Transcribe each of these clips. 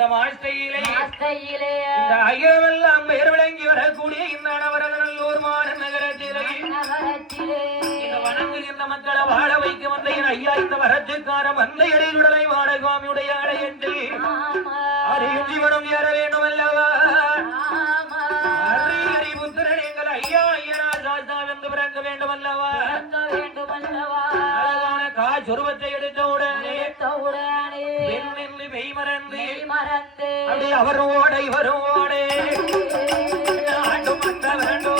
இந்த மாசையிலே இந்த ஐயமெல்லாம் பெயர் விளங்கி வரக்கூடிய இந்த அனவரதநல்லூர் மாடன் நகரத்திலே இந்த வணங்குகின்ற மக்களை வாழ வைக்க வந்த என் ஐயா இந்த வரத்துக்கார வந்த இடையுடலை வாடகாமியுடைய ஆடை என்று அறியும் ஜீவனம் ஏற வேண்டும் அல்லவா அறி எங்கள் ஐயா ஐயனார் ராஜா என்று பிறக்க வேண்டும் அல்லவா அழகான காஜ் உருவத்தை எடுத்தவுடனே மெய் மறந்து. அவரோட இவரோட. ஆண்டு மந்த வேண்டும்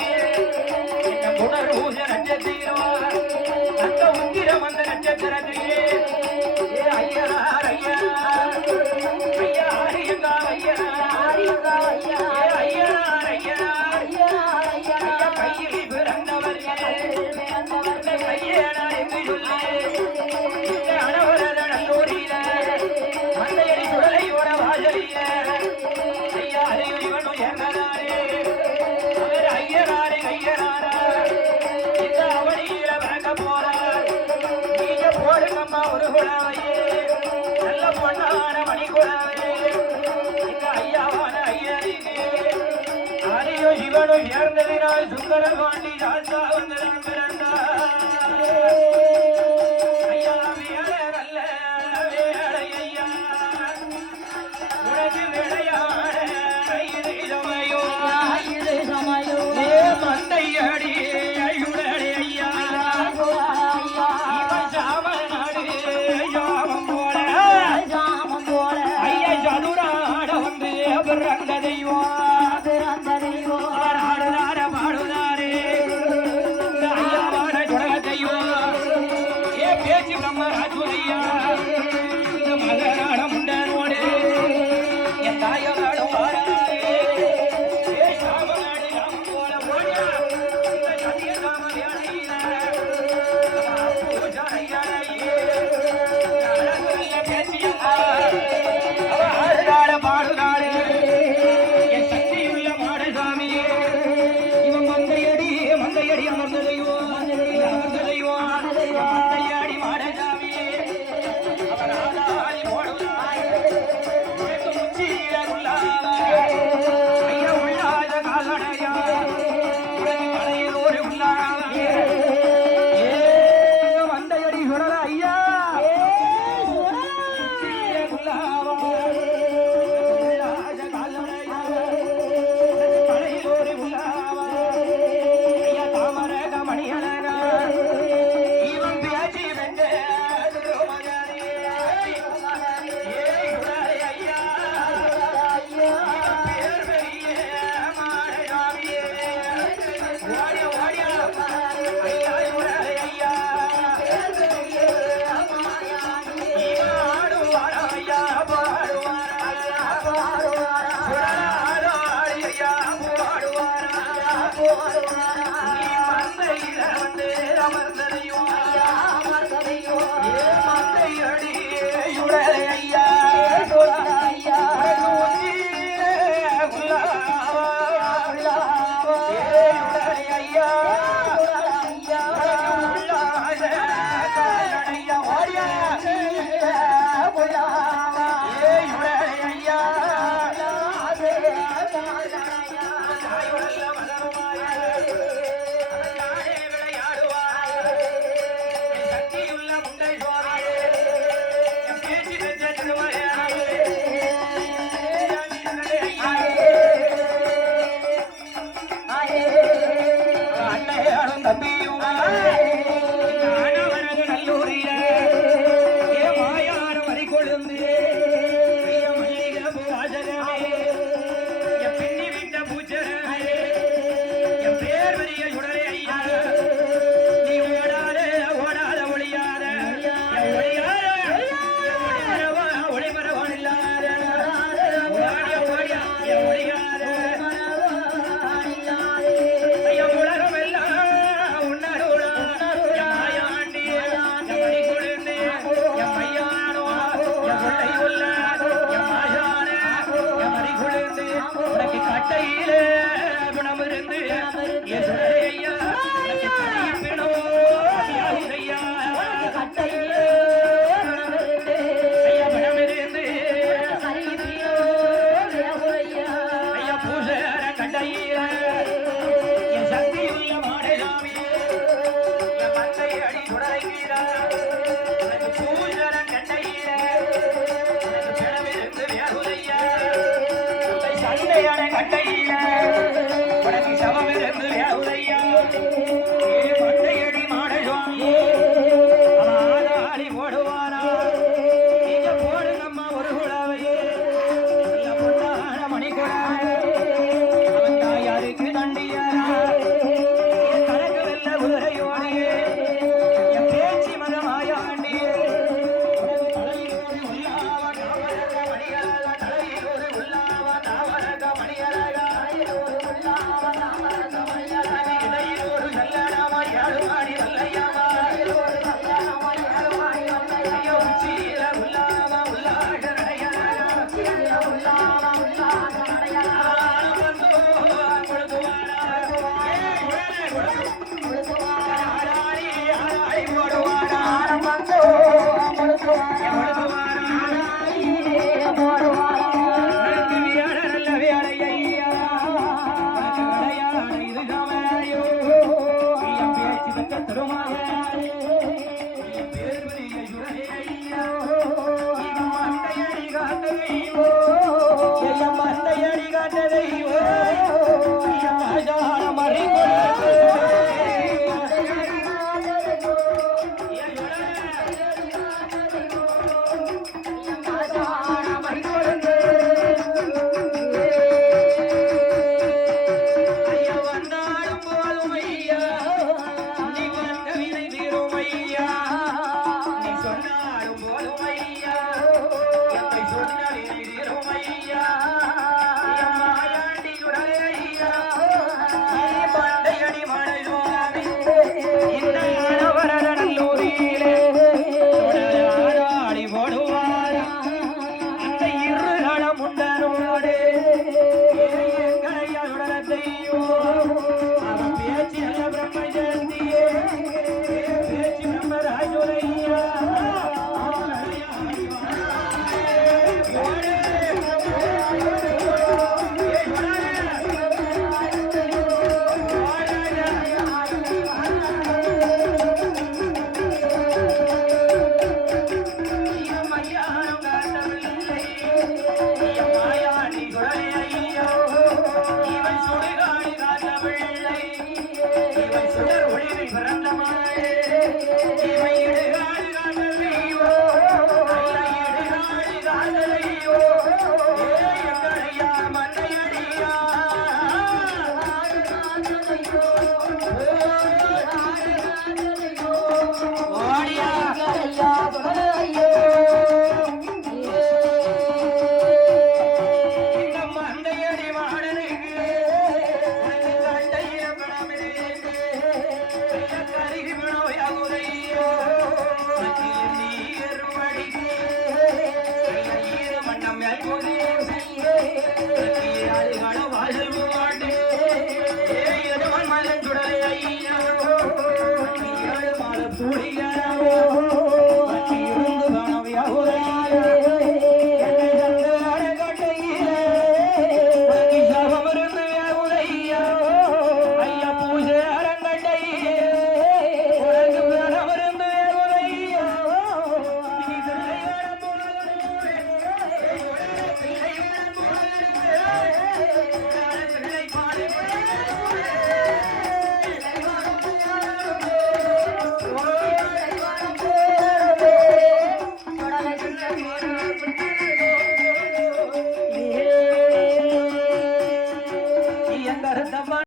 அம்மா ஒரு குழவையே நல்ல பொண்ணான மணி குழவையே ஐயாவான ஐயருக்கு ஆரியோ இவனோ சுந்தர பாண்டி ராஜா வந்ததான் கட்டையிலே உன்னை சண்டையான கட்டையில உனக்கு சமமிருந்து வியாகுதையா